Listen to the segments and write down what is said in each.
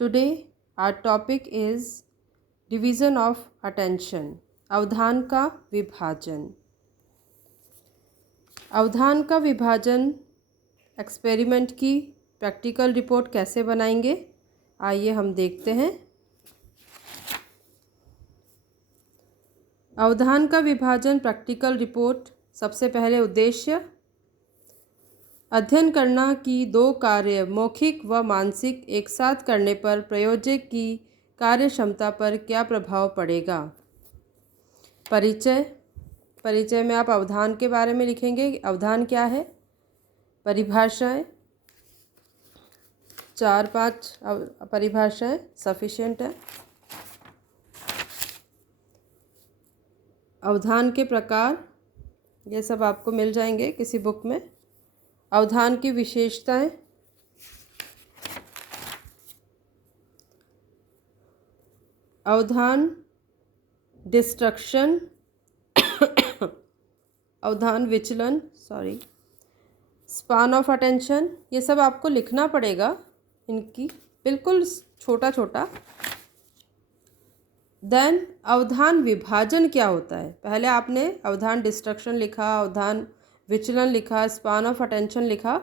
Today our topic is division of attention, अवधान का विभाजन। अवधान का विभाजन एक्सपेरिमेंट की प्रैक्टिकल रिपोर्ट कैसे बनाएंगे, आइए हम देखते हैं। अवधान का विभाजन प्रैक्टिकल रिपोर्ट। सबसे पहले उद्देश्य, अध्ययन करना कि दो कार्य मौखिक व मानसिक एक साथ करने पर प्रयोजक की कार्य क्षमता पर क्या प्रभाव पड़ेगा। परिचय, परिचय में आप अवधान के बारे में लिखेंगे, अवधान क्या है। परिभाषाएं, 4-5 परिभाषाएं सफिशिएंट है। अवधान के प्रकार, ये सब आपको मिल जाएंगे किसी बुक में। अवधान की विशेषताएं, अवधान डिस्ट्रक्शन, अवधान विचलन, स्पान ऑफ अटेंशन, ये सब आपको लिखना पड़ेगा, इनकी बिल्कुल छोटा छोटा। देन अवधान विभाजन क्या होता है। पहले आपने अवधान डिस्ट्रक्शन लिखा, अवधान विचलन लिखा, स्पान ऑफ अटेंशन लिखा,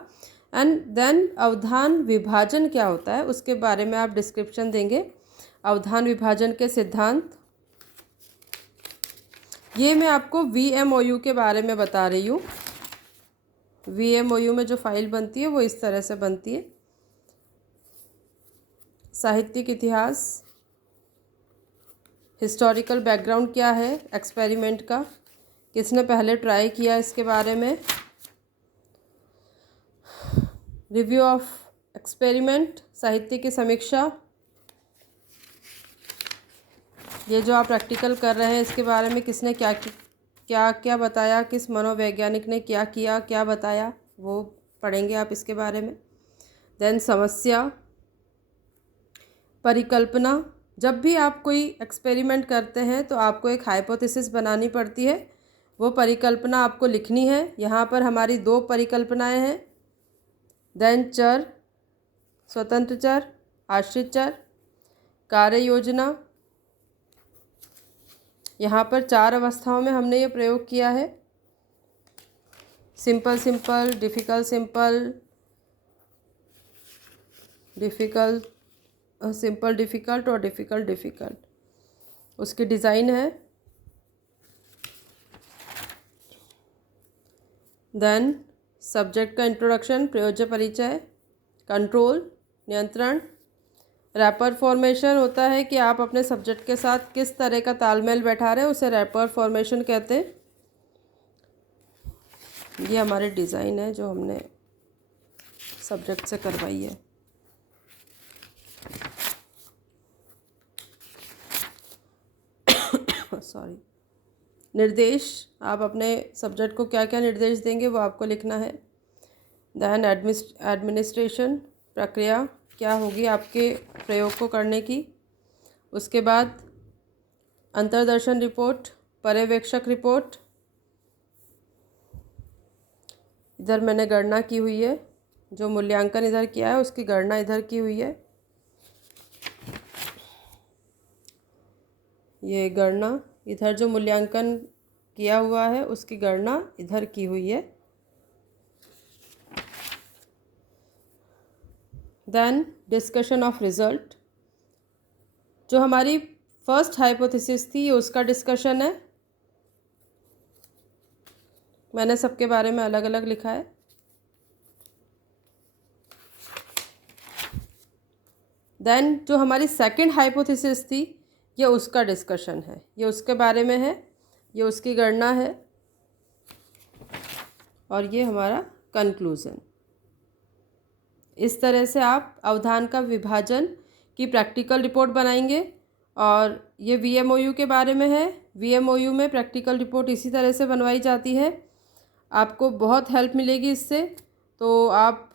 एंड देन अवधान विभाजन क्या होता है उसके बारे में आप डिस्क्रिप्शन देंगे। अवधान विभाजन के सिद्धांत, ये मैं आपको VMOU के बारे में बता रही हूँ। VMOU में जो फाइल बनती है वो इस तरह से बनती है। साहित्यिक इतिहास, हिस्टोरिकल बैकग्राउंड क्या है एक्सपेरिमेंट का, किसने पहले ट्राई किया इसके बारे में। रिव्यू ऑफ एक्सपेरिमेंट, साहित्य की समीक्षा, ये जो आप प्रैक्टिकल कर रहे हैं इसके बारे में किसने क्या क्या क्या बताया, किस मनोवैज्ञानिक ने क्या किया, क्या बताया, वो पढ़ेंगे आप इसके बारे में। देन समस्या, परिकल्पना, जब भी आप कोई एक्सपेरिमेंट करते हैं तो आपको एक हाइपोथेसिस बनानी पड़ती है, वो परिकल्पना आपको लिखनी है। यहाँ पर हमारी 2 परिकल्पनाएं हैं। देन चर, स्वतंत्र चर, आश्रित चर, कार्य योजना, यहाँ पर 4 अवस्थाओं में हमने ये प्रयोग किया है। Simple simple, difficult simple, simple difficult और डिफ़िकल्ट डिफ़िकल्ट, उसकी डिज़ाइन है। देन सब्जेक्ट का इंट्रोडक्शन, प्रयोज्य परिचय, कंट्रोल नियंत्रण, रैपर फॉर्मेशन होता है कि आप अपने सब्जेक्ट के साथ किस तरह का तालमेल बैठा रहे हैं, उसे रैपर फॉर्मेशन कहते हैं। ये हमारी डिज़ाइन है जो हमने सब्जेक्ट से करवाई है। निर्देश, आप अपने सब्जेक्ट को क्या क्या निर्देश देंगे वो आपको लिखना है। देन एडमिनिस्ट्रेशन, प्रक्रिया क्या होगी आपके प्रयोग को करने की। उसके बाद अंतर्दर्शन रिपोर्ट, पर्यवेक्षक रिपोर्ट, इधर मैंने गणना की हुई है, जो मूल्यांकन इधर किया है उसकी गणना इधर की हुई है। ये गणना, इधर जो मूल्यांकन किया हुआ है उसकी गणना इधर की हुई है। देन डिस्कशन ऑफ रिजल्ट, जो हमारी फर्स्ट हाइपोथेसिस थी उसका डिस्कशन है। मैंने सबके बारे में अलग अलग लिखा है। देन जो हमारी सेकंड हाइपोथेसिस थी ये उसका डिस्कशन है, ये उसके बारे में है, ये उसकी गणना है, और ये हमारा कंक्लूज़न। इस तरह से आप अवधान का विभाजन की प्रैक्टिकल रिपोर्ट बनाएंगे। और ये VMOU के बारे में है। VMOU में प्रैक्टिकल रिपोर्ट इसी तरह से बनवाई जाती है। आपको बहुत हेल्प मिलेगी इससे, तो आप